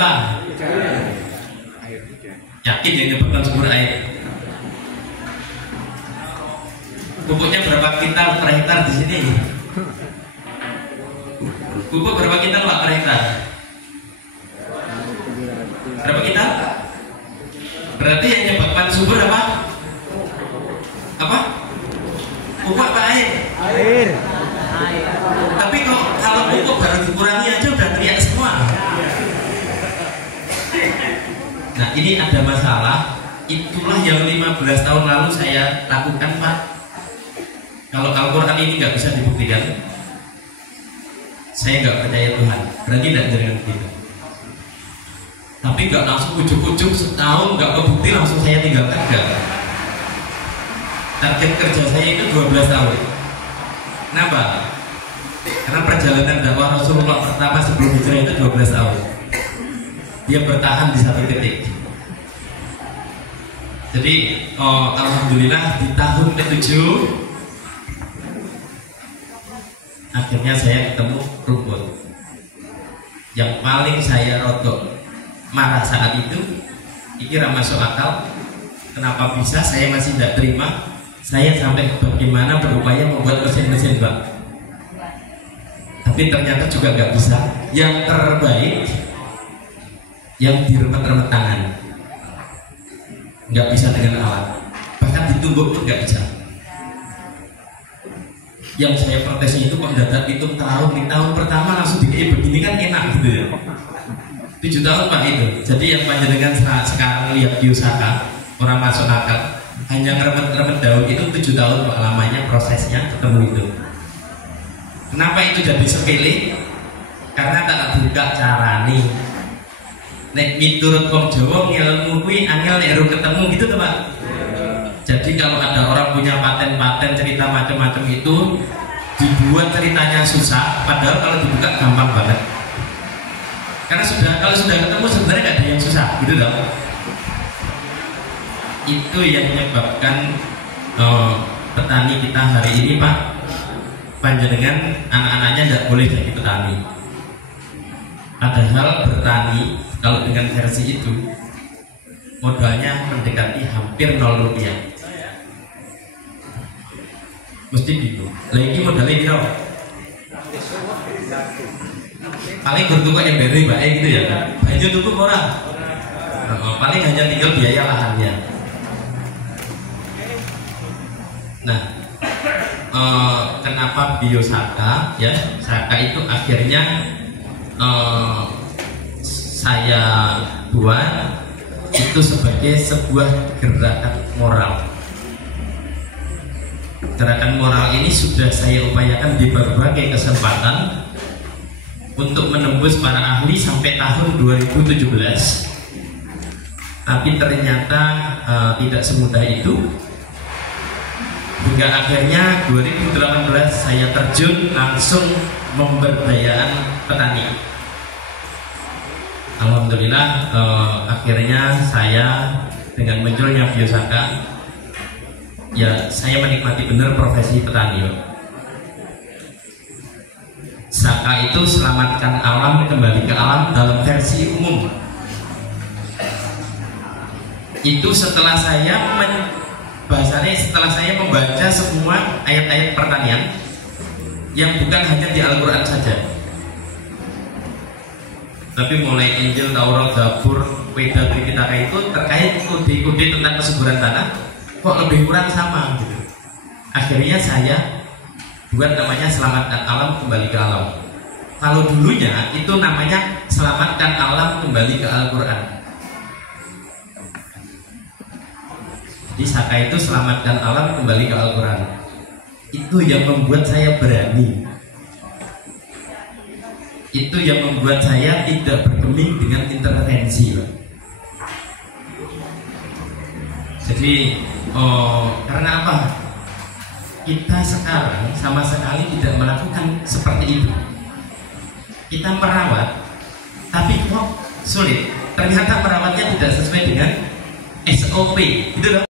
apa? Yakin yang nyebabkan subur air? Pupuknya berapa kintal per hektar di sini? Pupuk berapa kintal Pak per hektar? Berapa kintal? Berarti yang menyebabkan subur apa? Apa? Pupuk apa air? Air. Tapi kalau pupuk baru dikurangi aja udah teriak semua. Nah ini ada masalah. Itulah yang 15 tahun lalu saya lakukan Pak. Kalau Al-Quran ini nggak bisa dibuktikan, saya nggak percaya Tuhan. Berarti tidak jangan begitu. Tapi nggak langsung ujuk-ujuk setahun nggak kebukti langsung saya tinggalkan, enggak. Target kerja saya itu 12 tahun. Kenapa? Karena perjalanan dakwah Rasulullah pertama sebelum hijrah itu 12 tahun. Dia bertahan di satu titik. Jadi alhamdulillah di tahun ke-7 akhirnya saya ketemu rumput yang paling saya rodok marah saat itu. Kira masuk akal. Kenapa bisa saya masih tidak terima? Saya sampai bagaimana berupaya membuat mesin-mesin Pak, tapi ternyata juga nggak bisa. Yang terbaik yang diremet-remet tangan, nggak bisa dengan alat, bahkan ditumbuk pun nggak bisa. Yang saya protes itu kok mendadak hitung tahun, di tahun pertama langsung bikin begini kan enak gitu ya. 7 tahun Pak itu. Jadi yang panjenengan sekarang lihat Yusaka orang masuk akal, hanya ngeremet-remet daun itu 7 tahun Pak lamanya prosesnya ketemu itu. Kenapa itu jadi sepele? Karena tak buka cara nih. Nek miturut wong Jawa ngilmu kuwi angel nek ketemu gitu tuh Pak. Jadi kalau ada orang punya paten-paten cerita macam-macam itu dibuat ceritanya susah, padahal kalau dibuka gampang banget. Karena kalau sudah ketemu sebenarnya nggak ada yang susah, gitu loh. Itu yang menyebabkan petani kita hari ini Pak, panjenengan anak-anaknya tidak boleh jadi petani. Padahal bertani kalau dengan versi itu modalnya mendekati hampir 0 rupiah. Mesti gitu. Lagi modalnya gitu. Paling bertukar yang dari baik gitu ya. Baju tutup orang. Paling hanya tinggal biaya lahannya. Nah, kenapa biosaka ya? Saka itu akhirnya saya buat itu sebagai sebuah gerakan moral. Gerakan moral ini sudah saya upayakan di berbagai kesempatan untuk menembus para ahli sampai tahun 2017. Tapi ternyata tidak semudah itu. Hingga akhirnya 2018 saya terjun langsung pemberdayaan petani. Alhamdulillah akhirnya saya dengan munculnya biosaka, ya saya menikmati benar profesi petani. Saka itu selamatkan alam, kembali ke alam dalam versi umum. Itu setelah saya bahasanya setelah saya membaca semua ayat-ayat pertanian yang bukan hanya di Al-Quran saja, tapi mulai Injil, Taurat, Zabur, Weda, Tripitaka itu terkait kode-kode tentang kesuburan tanah kok lebih kurang sama gitu. Akhirnya saya buat namanya selamatkan alam, kembali ke alam. Kalau dulunya itu namanya selamatkan alam, kembali ke Al-Quran. Jadi Saka itu selamatkan alam, kembali ke Al-Quran. Itu yang membuat saya berani. Itu yang membuat saya tidak bergeming dengan intervensi. Jadi karena apa? Kita sekarang sama sekali tidak melakukan seperti itu. Kita merawat, tapi kok sulit. Ternyata merawatnya tidak sesuai dengan SOP, gitu loh.